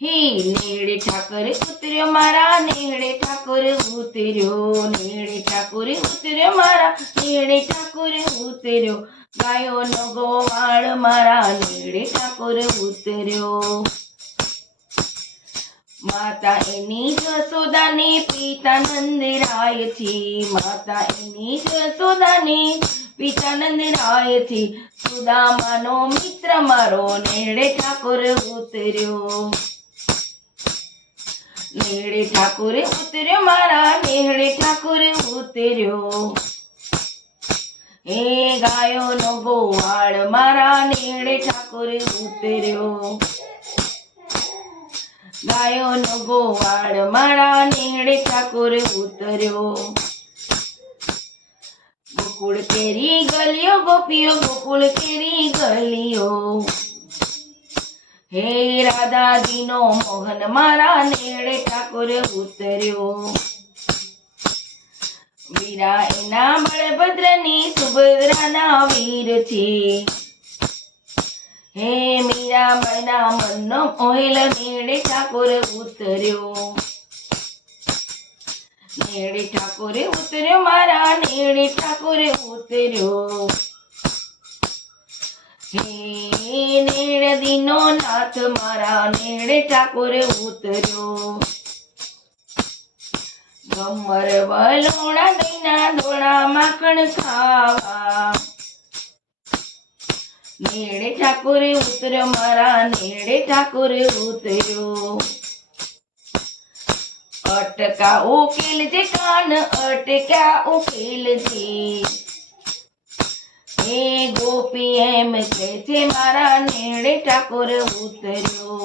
હે નેડે ઠાકર ઉતર્યો મારા નેડે ઠાકોર ઉતર્યો નેડે ઠાકોર ઉતર્યો મારા નેડે ઠાકોર ઉતર્યો ગાયોનો ગોવાળ મારા નેડે ઠાકોર ઉતર્યો માતા એની જસોદાની પિતા નંદરાય છે માતા એની જસોદાની પિતા નંદરાય છે સુદામાનો મિત્ર મારો નેડે ઠાકોર ઉતર્યો નેડે ઠાકોર ઉતર્યો મારા નેડે ઠાકોર ઉતર્યો હે ગાયોનો ગોવાળ મારા નેડે ઠાકોર ઉતર્યો ગાયોનો ગોવાળ મારા નેડે ઠાકોર ઉતર્યો ગોકુળ કેરી ગલીઓ ગોપીઓ ગોકુળ કેરી ગલીઓ હે રાધાજીનો મોહન મારા નેડે ઠાકોર ઉતર્યો વીરા એના બળભદ્રની સુભદ્રાના વીર છે હે મીરાબાઈના મનનો મોહેલ નેડે ઠાકોર ઉતર્યો નેડે ઠાકોર ઉતર્યો મારા નેડે ઠાકોર ઉતર્યો હે નેડદીનો નાથ મારા નેડે ઠાકોર ઉતર્યો ગમર વલોણા દઈના ધોળા માખણ ખાવા નેડે ઠાકોર ઉતર્યો મારા નેડે ઠાકોર ઉતર્યો અટકા ઉકેલ જે કાન અટક્યા ઉકેલ જે હે ગોપી એમ કે છે મારા નેડે ઠાકોર ઉતર્યો